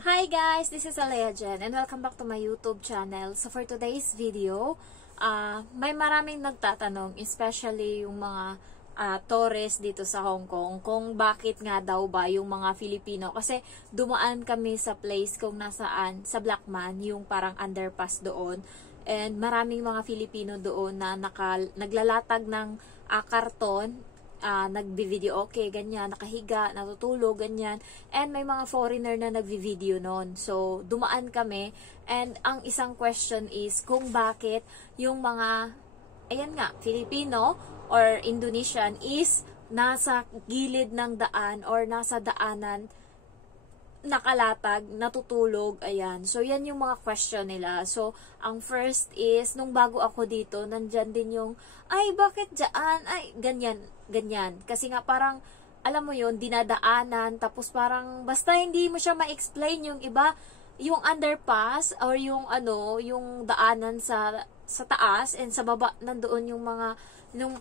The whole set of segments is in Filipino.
Hi guys, this is Alea Jen and welcome back to my YouTube channel. So for today's video, may maraming nagtatanong, especially yung mga tourists dito sa Hong Kong, kung bakit nga daw ba yung mga Filipino, kasi dumaan kami sa place kung nasaan, sa Blackman, yung parang underpass doon, and maraming mga Filipino doon na naglalatag ng karton, nagbi-video okay, ganyan, nakahiga, natutulog, ganyan. And may mga foreigner na nagvi-video noon. So, dumaan kami. And ang isang question is kung bakit yung mga, ayan nga, Filipino or Indonesian is nasa gilid ng daan or nasa daanan, nakalatag, natutulog, ayan. So, yan yung mga question nila. So, ang first is, nung bago ako dito, nandyan din yung, ay, bakit dyan? Ay, ganyan, ganyan. Kasi nga parang, alam mo yun, dinadaanan, tapos parang, basta hindi mo siya ma-explain yung iba, yung underpass, or yung ano, yung daanan sa taas, and sa baba, nandoon yung mga,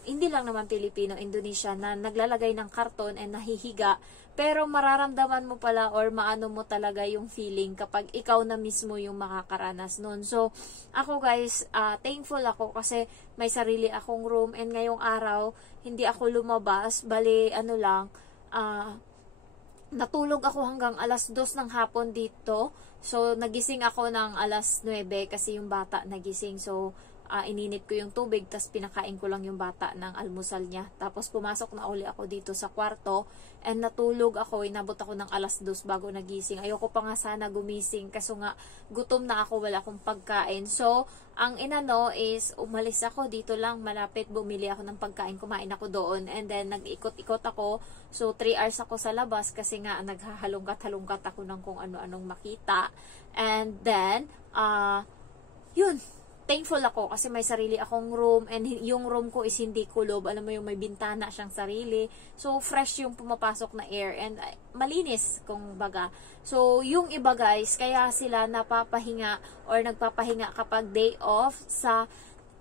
hindi lang naman Pilipino, Indonesia, na naglalagay ng karton and nahihiga, pero mararamdaman mo pala or maano mo talaga yung feeling kapag ikaw na mismo yung makakaranas nun. So, ako guys, thankful ako kasi may sarili akong room, and ngayong araw, hindi ako lumabas, bali ano lang, natulog ako hanggang alas 2 ng hapon dito. So, nagising ako ng alas 9 kasi yung bata nagising. So, ininit ko yung tubig, tas pinakain ko lang yung bata ng almusal niya. Tapos pumasok na uli ako dito sa kwarto and natulog ako, inabot ako ng alas 2 bago nagising. Ayoko pa nga sana gumising kasi nga gutom na ako, wala akong pagkain. So, ang inano is umalis ako dito lang malapit, bumili ako ng pagkain, kumain ako doon, and then nag-ikot-ikot ako. So, 3 hours ako sa labas kasi nga naghahalungkat-halungkat ako ng kung ano-anong makita. And then, yun, thankful ako kasi may sarili akong room, and yung room ko is hindi kulob, alam mo yung may bintana siyang sarili, so fresh yung pumapasok na air, and malinis kung baga. So yung iba guys, kaya sila napapahinga or nagpapahinga kapag day off sa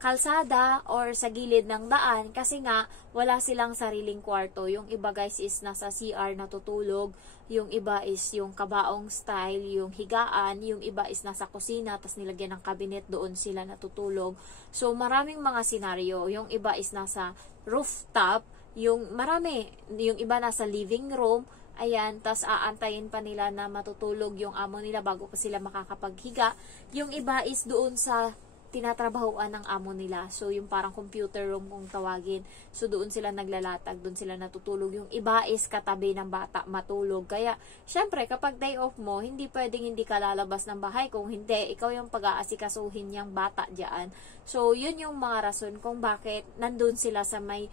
kalsada or sa gilid ng daan kasi nga wala silang sariling kwarto. Yung iba guys is nasa CR natutulog, yung iba is yung kabaong style, yung higaan, yung iba is nasa kusina tas nilagyan ng cabinet, doon sila natutulog. So maraming mga senaryo. Yung iba is nasa rooftop, yung marami, yung iba nasa living room, ayan, tas aantayin pa nila na matutulog yung amo nila bago pa sila makakapaghiga. Yung iba is doon sa tinatrabahoan ng amo nila. So, yung parang computer room kung tawagin. So, doon sila naglalatag, doon sila natutulog. Yung iba is katabi ng bata matulog. Kaya, syempre, kapag day off mo, hindi pwedeng hindi ka lalabas ng bahay. Kung hindi, ikaw yung pag-aasikasuhin niyang bata dyan. So, yun yung mga rason kung bakit nandun sila sa may,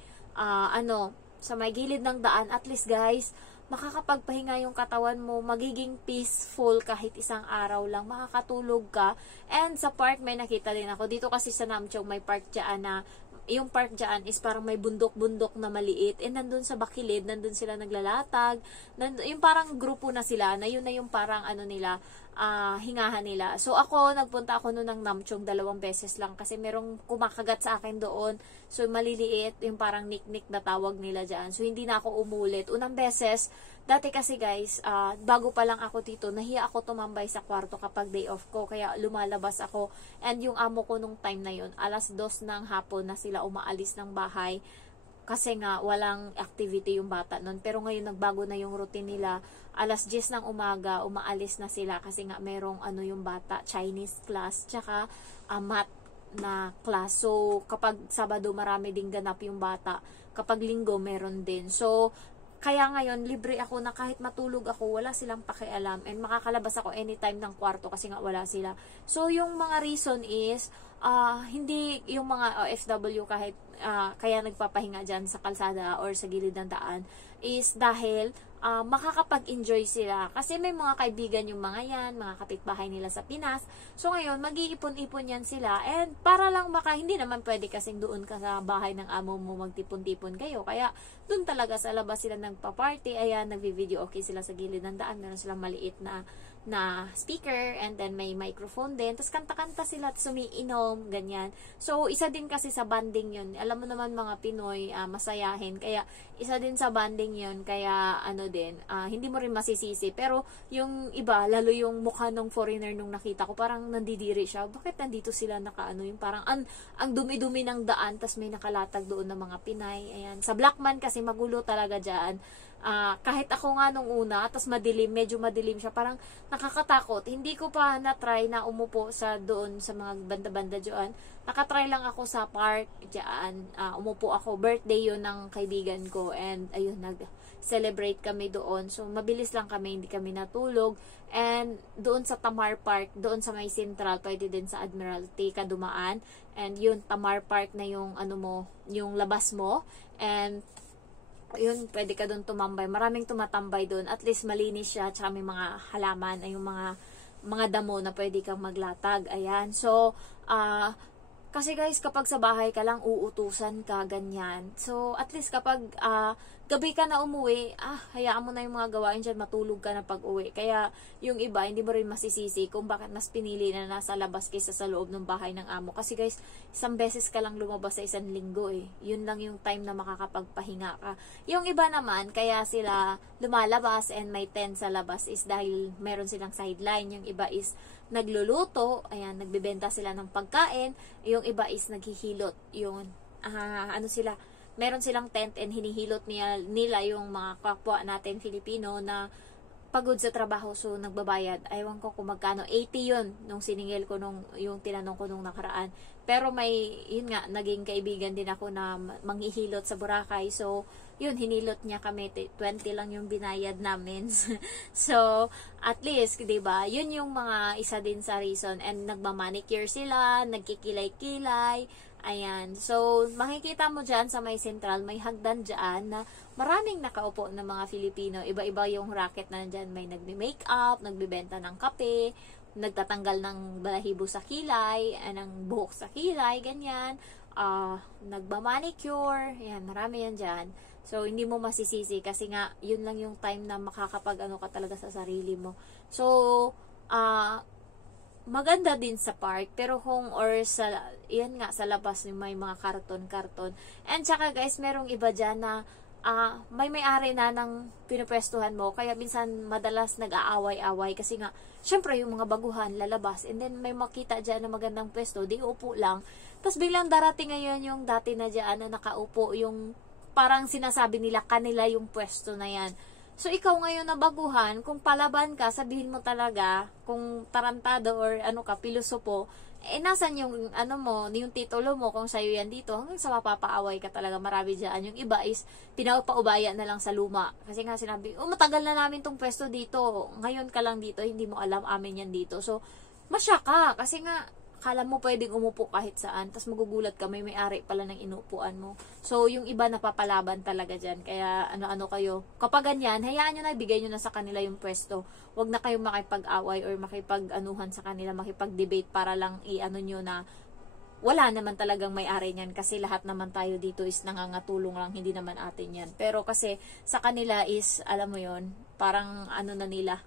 sa may gilid ng daan. At least, guys, makakapagpahinga yung katawan mo, magiging peaceful kahit isang araw lang, makakatulog ka. And sa park may nakita din ako, dito kasi sa Nam Chow may park dyan na, yung park dyan is parang may bundok-bundok na maliit, and nandun sa bakilid, nandun sila naglalatag, yung parang grupo na sila, na yun na yung parang ano nila, hingahan nila. So ako, nagpunta ako noon ng Nam Chow 2 beses lang kasi merong kumakagat sa akin doon. So maliliit, yung parang niknik na tawag nila dyan. So hindi na ako umulit. Unang beses, dati kasi guys, bago pa lang ako dito, nahiya ako tumambay sa kwarto kapag day off ko, kaya lumalabas ako. And yung amo ko nung time na yun, alas 2 ng hapon na sila umaalis ng bahay kasi nga walang activity yung bata nun. Pero ngayon nagbago na yung routine nila. Alas 10 ng umaga, umaalis na sila kasi nga merong ano yung bata, Chinese class, tsaka math na class. So, kapag Sabado marami ding ganap yung bata. Kapag Linggo meron din. So, kaya ngayon, libre ako na kahit matulog ako, wala silang pakialam, and makakalabas ako anytime ng kwarto kasi nga wala sila. So, yung mga reason is, hindi yung mga OFW kahit kaya nagpapahinga dyan sa kalsada or sa gilid ng daan is dahil makakapag-enjoy sila. Kasi may mga kaibigan yung mga yan, mga kapitbahay nila sa Pinas. So ngayon, mag-iipon-ipon yan sila. And para lang hindi naman pwede kasing doon ka sa bahay ng amo mo magtipon-tipon kayo. Kaya doon talaga sa labas sila nagpa-party. Ayan, nagvi-video okay sila sa gilid ng daan. Meron silang maliit na speaker, and then may microphone din. Tapos kanta-kanta sila, sumiinom, ganyan. So, isa din kasi sa banding yun. Alam mo naman mga Pinoy, masayahin. Kaya, isa din sa banding yun. Kaya, ano din, hindi mo rin masisisi. Pero yung iba, lalo yung mukha ng foreigner nung nakita ko, parang nandidiri siya. Bakit nandito sila nakaano, yung parang ang dumi-dumi ng daan, tas may nakalatag doon ng mga Pinay. Ayan. Sa Blackman kasi magulo talaga dyan. Kahit ako nga nung una, tas madilim, medyo madilim siya, parang nakakatakot. Hindi ko pa na-try na umupo sa doon sa mga banda-banda dyan. Nakatry lang ako sa park dyan. Umupo ako. Birthday yun ng kaibigan ko. And ayun, nag-celebrate kami doon. So, mabilis lang kami. Hindi kami natulog. And doon sa Tamar Park, doon sa may Central, pwede din sa Admiralty ka dumaan. And yun, Tamar Park na yung ano mo, yung labas mo. And yun, pwede ka doon tumambay. Maraming tumatambay doon. At least malinis siya. Tsaka may mga halaman. Ay yung mga damo na pwede kang maglatag. Ayan. So, kasi guys, kapag sa bahay ka lang, uutusan ka, ganyan. So, at least kapag gabi ka na umuwi, hayaan mo na yung mga gawain dyan, matulog ka na pag uwi. Kaya, yung iba, hindi mo rin masisisi kung bakit mas pinili na nasa labas kaysa sa loob ng bahay ng amo. Kasi guys, isang beses ka lang lumabas sa isang linggo eh. Yun lang yung time na makakapagpahinga ka. Yung iba naman, kaya sila lumalabas and may tent sa labas is dahil meron silang sideline. Yung iba is nagluluto, ayan, nagbebenta sila ng pagkain, yung iba is naghihilot, yung, meron silang tent and hinihilot nila yung mga kapwa natin Filipino na pagod sa trabaho, so nagbabayad. Aywan ko kung magkano, 80 yun, nung siningil ko, yung tinanong ko nung nakaraan. Pero yun nga, naging kaibigan din ako na manghihilot sa Boracay, so, yun, hinilot niya kami, 20 lang yung binayad namin. So, at least, diba, yun yung mga isa din sa reason. And nagmamanicure sila, nagkikilay-kilay, ayan. So, makikita mo dyan sa may Central, may hagdan dyan na maraming nakaupo ng mga Filipino. Iba-iba yung racket na dyan. May nagbe-makeup, nagbebenta ng kape, nagtatanggal ng balahibo sa kilay, ng buhok sa kilay, ganyan. Nagmamanicure, ayan, marami yan dyan. So, hindi mo masisisi kasi nga, yun lang yung time na makakapag-ano ka talaga sa sarili mo. So, maganda din sa park, pero yan nga, sa labas may mga karton. And tsaka guys, merong iba dyan na may-ari na ng pinupwestuhan mo, kaya minsan madalas nag-aaway-away kasi nga, syempre yung mga baguhan lalabas, and then may makita dyan na magandang pwesto, di upo lang. Tapos biglang darating ngayon yung dati na dyan na nakaupo, yung parang sinasabi nila kanila yung pwesto na yan. So, ikaw ngayon na baguhan, kung palaban ka, sabihin mo talaga, kung tarantado or pilosopo, nasan yung, yung titulo mo, kung sa'yo yan dito, hanggang sa mapapaaway ka talaga, marami dyan. Yung iba is, pinapaubaya na lang sa luma. Kasi nga sinabi, matagal na namin tong pwesto dito, ngayon ka lang dito, hindi mo alam amin yan dito. So, masya ka, kasi nga, akala mo pwedeng umupo kahit saan, tapos magugulat ka, may-ari pala ng inuupuan mo. So, yung iba napapalaban talaga dyan. Kaya, kayo. Kapag ganyan, hayaan nyo na, ibigay nyo na sa kanila yung pwesto. Huwag na kayong makipag-away or makipag-anuhan sa kanila, makipag-debate para lang nyo na wala naman talagang may-ari niyan. Kasi lahat naman tayo dito is nangangatulong lang, hindi naman atin yan. Pero kasi, sa kanila is, alam mo yon, parang nila,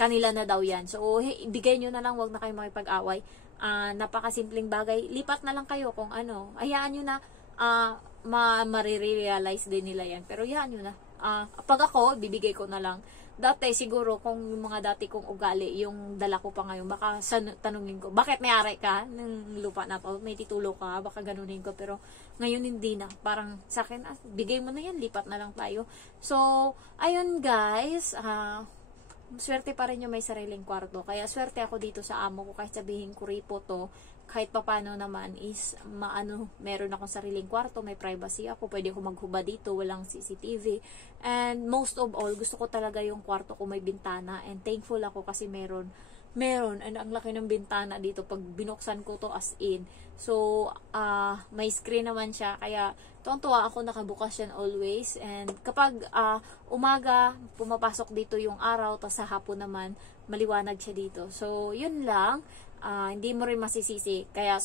kanila na daw yan. So, ibigay nyo na lang, huwag na kayong makipag-away. Napakasimpleng bagay, lipat na lang kayo kung hayaan nyo na marirealize din nila yan, pero hayaan nyo na. Pag ako, bibigay ko na lang. Dati siguro, kung yung mga dati kong ugali, yung dala ko pa ngayon, baka tanungin ko, bakit may-ari ka ng lupa na to, may titulo ka, baka ganunin ko, pero ngayon hindi na, parang sa akin, bigay mo na yan, lipat na lang tayo. So, ayun guys, swerte pa rin yung may sariling kwarto. Kaya swerte ako dito sa amo ko, kahit sabihin ko ripo to, kahit papano naman is meron akong sariling kwarto, may privacy ako, pwede ako maghuba dito, walang CCTV. And most of all, gusto ko talaga yung kwarto ko may bintana, and thankful ako kasi meron, and ang laki ng bintana dito pag binuksan ko to as in. So, may screen naman siya, kaya tuwang-tuwa ako nakabukas yan always. And kapag umaga, pumapasok dito yung araw, tapos sa hapon naman, maliwanag siya dito. So, yun lang. Hindi mo rin masisisi. Kaya,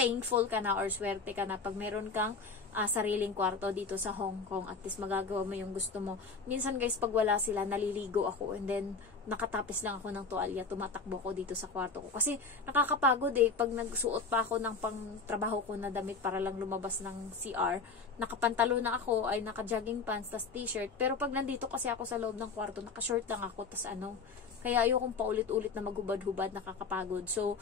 thankful ka na or swerte ka na pag meron kang sariling kwarto dito sa Hong Kong. At least magagawa mo yung gusto mo. Minsan guys, pag wala sila, naliligo ako. And then, nakatapis lang ako ng tuwalya, tumatakbo ko dito sa kwarto ko. Kasi nakakapagod eh, pag nagsuot pa ako ng pang-trabaho ko na damit para lang lumabas ng CR, nakapantalo na ako, ay naka-jogging pants, tas t-shirt. Pero pag nandito kasi ako sa loob ng kwarto, naka-short lang ako, tas kaya ayokong paulit-ulit na maghubad-hubad, nakakapagod. So,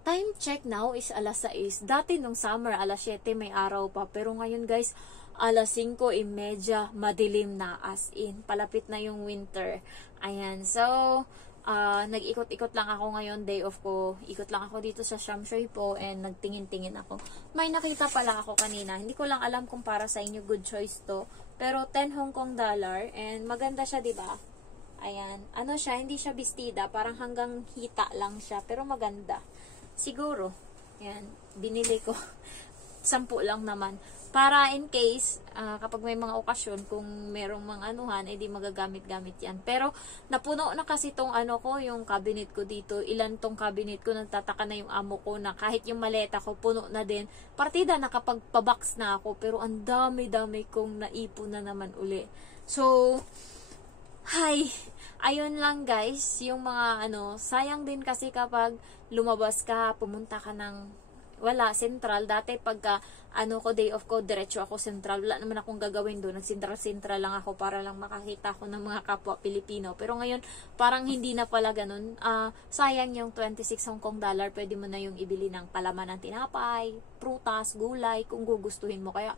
time check now is alas 6. Dati nung summer, alas 7 may araw pa. Pero ngayon guys, alas 5:30, madilim na, as in. Palapit na yung winter. Ayan. So, nag-ikot-ikot lang ako ngayon, day off ko. Ikot lang ako dito sa Shamshoy po and nagtingin-tingin ako. May nakita pala ako kanina. Hindi ko lang alam kung para sa inyo good choice to. Pero 10 Hong Kong dollar and maganda siya, 'di ba? Ayan. Ano siya, hindi siya bestida, parang hanggang hita lang siya, pero maganda. Siguro. Ayan, binili ko. 10 lang naman. Para in case, kapag may mga okasyon, kung merong mga anuhan, edi magagamit-gamit yan. Pero, napuno na kasi tong yung cabinet ko dito. Ilan tong cabinet ko, nagtataka na yung amo ko na kahit yung maleta ko, puno na din. Partida, nakapagpabox na ako, pero ang dami-dami kong naipon na naman uli. So, hi! Ayun lang guys, yung mga sayang din kasi kapag lumabas ka, pumunta ka ng central. Dati pagka ko day off ko, diretso ako central. Wala naman akong gagawin doon. Nag-central lang ako para lang makakita ko ng mga kapwa Pilipino. Pero ngayon, parang hindi na pala ganun. Sayang yung 26 Hong Kong dollar. Pwede mo na yung ibili ng palaman ng tinapay, prutas, gulay, kung gugustuhin mo. Kaya,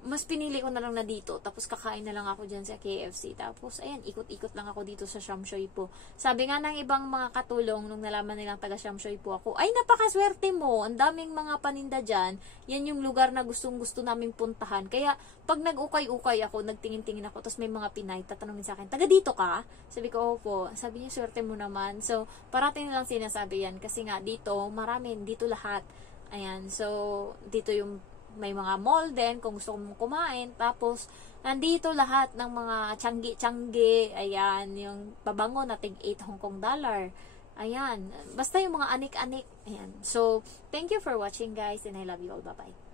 mas pinili ko na lang na dito. Tapos kakain na lang ako dyan sa KFC. Tapos, ayan, ikot-ikot lang ako dito sa Shamshoy po. Sabi nga ng ibang mga katulong, nung nalaman nilang taga Shamshoy po ako, ay, napakaswerte mo. Ang daming mga paninda dyan. Yan yung lugar na gustong-gusto naming puntahan. Kaya, pag nag-ukay-ukay ako, nagtingin-tingin ako, tapos may mga Pinay, tatanungin sa akin, taga dito ka? Sabi ko, opo. Sabi niya, swerte mo naman. So, parating na lang sinasabi yan. Kasi nga, dito, marami, dito lahat. Ayan, so, dito yung may mga mall din kung gusto mong kumain. Tapos, nandito lahat ng mga tiyanggi-tiyanggi. Ayan, yung pabango nating 8 Hong Kong dollar. Ayan, basta yung mga anik-anik. Ayan. So, thank you for watching guys and I love you all. Bye-bye.